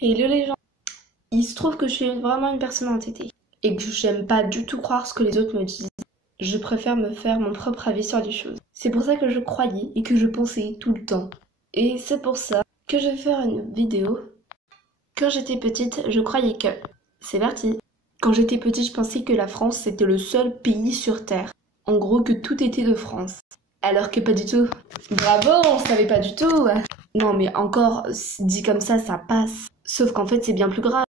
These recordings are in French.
Hello les gens. Il se trouve que je suis vraiment une personne entêtée et que j'aime pas du tout croire ce que les autres me disent. Je préfère me faire mon propre avis sur les choses. C'est pour ça que je croyais et que je pensais tout le temps. Et c'est pour ça que je vais faire une vidéo. Quand j'étais petite, je croyais que... C'est parti. Quand j'étais petite, je pensais que la France c'était le seul pays sur Terre. En gros, que tout était de France. Alors que pas du tout. Bravo, on savait pas du tout. Non mais encore, dit comme ça passe. Sauf qu'en fait, c'est bien plus grave.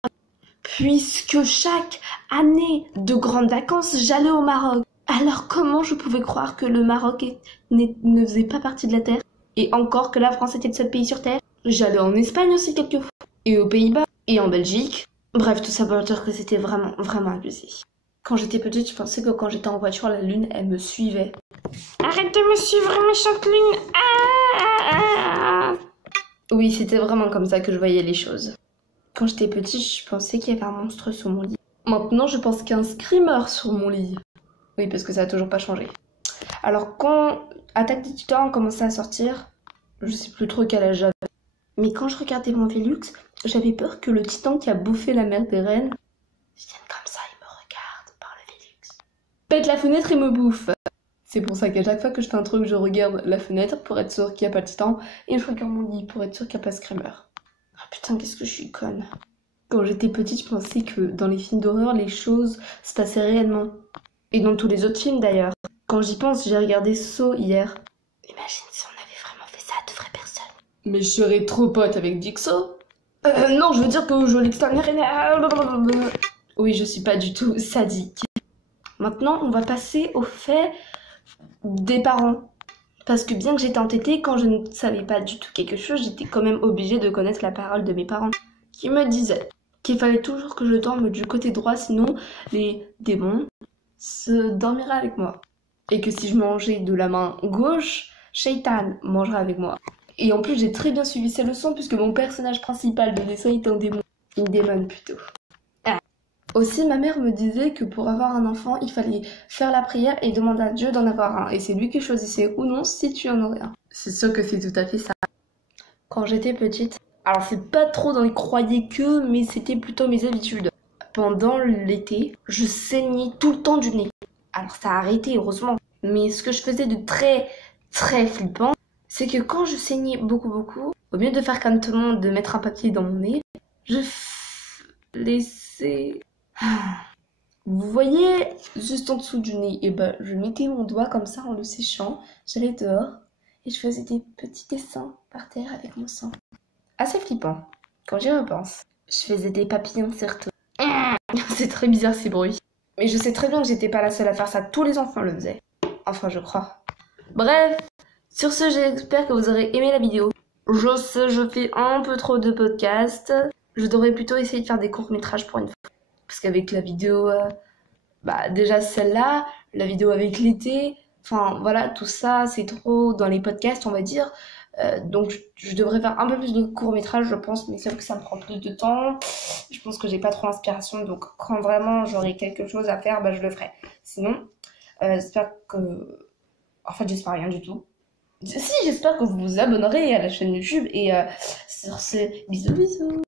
Puisque chaque année de grandes vacances, j'allais au Maroc. Alors comment je pouvais croire que le Maroc ne faisait pas partie de la Terre? Et encore que la France était le seul pays sur Terre? J'allais en Espagne aussi quelquefois. Et aux Pays-Bas. Et en Belgique. Bref, tout ça pour dire que c'était vraiment, vraiment abusé. Quand j'étais petite, je pensais que quand j'étais en voiture, la lune, elle me suivait. Arrête de me suivre, méchante lune! Oui, c'était vraiment comme ça que je voyais les choses. Quand j'étais petite, je pensais qu'il y avait un monstre sous mon lit. Maintenant, je pense qu'il y a un screamer sur mon lit. Oui, parce que ça a toujours pas changé. Alors, quand Attaque des Titans a commencé à sortir, je sais plus trop quel âge j'avais. Mais quand je regardais mon Velux, j'avais peur que le titan qui a bouffé la mère des reines vienne comme ça, il me regarde par le Velux. Pète la fenêtre et me bouffe. C'est pour ça qu'à chaque fois que je fais un truc, je regarde la fenêtre pour être sûr qu'il n'y a pas de titan et je regarde mon lit pour être sûr qu'il n'y a pas de screamer. Ah putain, qu'est-ce que je suis conne. Quand j'étais petite, je pensais que dans les films d'horreur, les choses se passaient réellement. Et dans tous les autres films d'ailleurs. Quand j'y pense, j'ai regardé Saw hier. Imagine si on avait vraiment fait ça à de vraies personnes. Mais je serais trop pote avec Jigsaw. Non, je veux dire que je l'exterminerais. Oui, je suis pas du tout sadique. Maintenant, on va passer au fait des parents. Parce que bien que j'étais entêtée, quand je ne savais pas du tout quelque chose, j'étais quand même obligée de connaître la parole de mes parents. Qui me disaient qu'il fallait toujours que je dorme du côté droit, sinon les démons se dormiraient avec moi. Et que si je mangeais de la main gauche, Shaitan mangerait avec moi. Et en plus, j'ai très bien suivi ces leçons puisque mon personnage principal de dessin est un démon. Une démon plutôt. Ah. Aussi, ma mère me disait que pour avoir un enfant, il fallait faire la prière et demander à Dieu d'en avoir un. Et c'est lui qui choisissait ou non si tu en aurais un. C'est sûr que c'est tout à fait ça. Quand j'étais petite, alors c'est pas trop dans les croyais que, mais c'était plutôt mes habitudes. Pendant l'été, je saignais tout le temps du nez. Alors ça a arrêté, heureusement. Mais ce que je faisais de très, très flippant, c'est que quand je saignais beaucoup, au lieu de faire comme tout le monde, de mettre un papier dans mon nez, je laissais... Vous voyez, juste en dessous du nez, et ben je mettais mon doigt comme ça en le séchant, j'allais dehors, et je faisais des petits dessins par terre avec mon sang. Assez flippant, quand j'y repense. Je faisais des papillons surtout. C'est très bizarre ces bruits. Mais je sais très bien que j'étais pas la seule à faire ça, tous les enfants le faisaient. Enfin, je crois. Bref, sur ce, j'espère que vous aurez aimé la vidéo. Je sais, je fais un peu trop de podcasts. Je devrais plutôt essayer de faire des courts-métrages pour une fois. Parce qu'avec la vidéo, déjà celle-là, la vidéo avec l'été, enfin voilà, tout ça, c'est trop dans les podcasts, on va dire. Donc je devrais faire un peu plus de courts-métrages, je pense, mais c'est vrai que ça me prend plus de temps. Je pense que j'ai pas trop l'inspiration, donc quand vraiment j'aurai quelque chose à faire, je le ferai. Sinon, j'espère que... En fait, j'espère rien du tout. Si, j'espère que vous vous abonnerez à la chaîne YouTube et sur ce, bisous bisous.